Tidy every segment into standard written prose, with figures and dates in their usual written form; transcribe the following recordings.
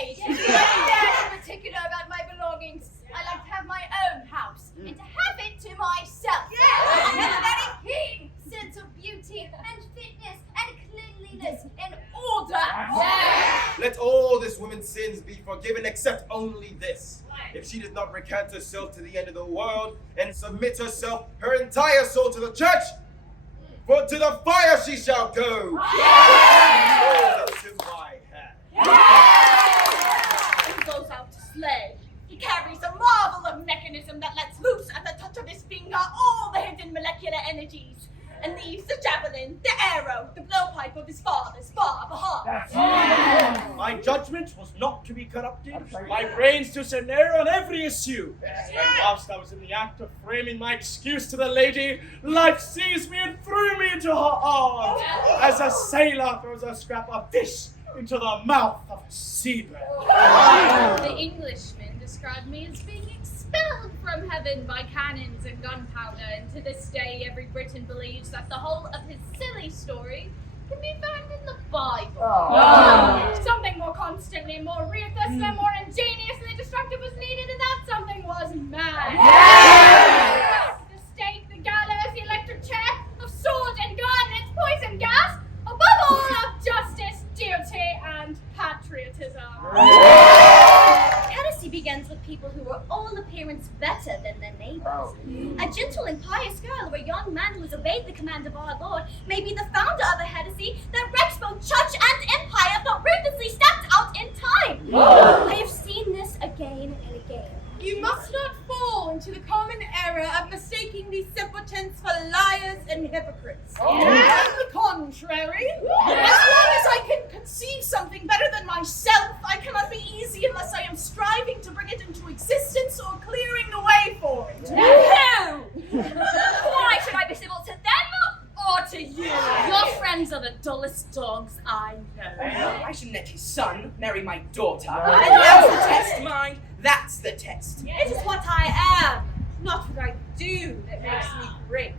age. I care in particular about my belongings. I like to have my own house and to have it to myself. I have a very keen sense of beauty and fitness and cleanliness and order. Let all this woman's sins be forgiven except only this. If she does not recant herself to the end of the world and submit herself, her entire soul to the church, for to the fire she shall go. To my hand. He goes out to slay. He carries a marvel of mechanism that lets loose at the touch of his finger all the hidden molecular energies, and leaves the javelin, the arrow, the blowpipe of his fathers far behind. My judgment was not to be corrupted, my brains to so narrow on every issue. And whilst I was in the act of framing my excuse to the lady, life seized me and threw me into her arms, as a sailor throws a scrap of fish into the mouth of a seabird. The Englishman described me as being expelled from heaven by cannons and gunpowder, and to this day every Briton believes that the whole of his silly story can be found in the Bible. Something more constantly, more ruthless, and more ingeniously destructive was needed, and that something was man. The stake, the gallows, the electric chair, of sword and gun, and poison gas, above all of justice, duty, and patriotism. Heresy begins with people who were all appearance better than their neighbors. A gentle and pious girl or a young man who has obeyed the command of our Lord may be the founder of a heresy that wrecks both church and empire if not ruthlessly stamped out in time. I have seen this again and again. You must not fall into the common error of mistaking these simpletons for liars and hypocrites. On the contrary, as long as I can conceive something better than myself, I cannot be easy unless I am striving to bring it into existence or clearing the way for it. Who? Why should I be civil to them or to you? Your friends are the dullest dogs I know. I shouldn't let his son marry my daughter. And that's the test, mind. That's the test. It is what I am, not what I do, that makes me great.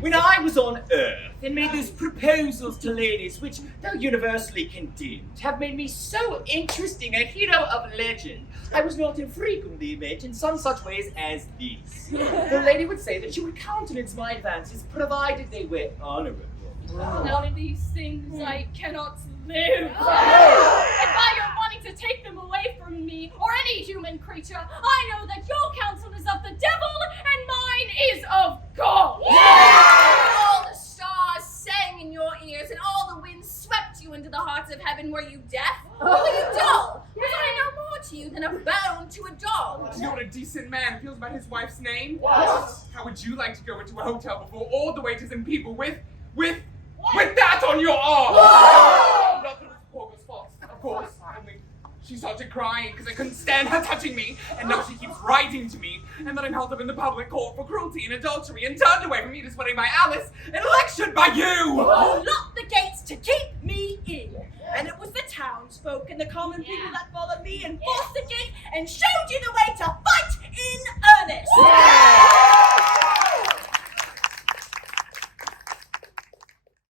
When I was on Earth and made those proposals to ladies, which, though universally condemned, have made me so interesting a hero of legend, I was not infrequently met in some such ways as these. The lady would say that she would countenance my advances, provided they were honorable. None of these things I cannot live. And by your wanting to take them away from me, or any human creature, I know that your counsel is of the devil, and mine is of God. All the stars sang in your ears, and all the winds swept you into the hearts of heaven. Were you deaf? Or were you dull? Was I no more to you than a bone to a dog? You know what a decent man feels about his wife's name? What? How would you like to go into a hotel before all the waiters and people with that on your arm? Not that it was Gorgas' fault, of course. Only she started crying because I couldn't stand her touching me, and now she keeps writing to me, and then I'm held up in the public court for cruelty and adultery and turned away from me displaying by Alice and lectured by you! You locked the gates to keep me in, and it was the townsfolk and the common people that followed me and forced the gate and showed you the way to fight in earnest.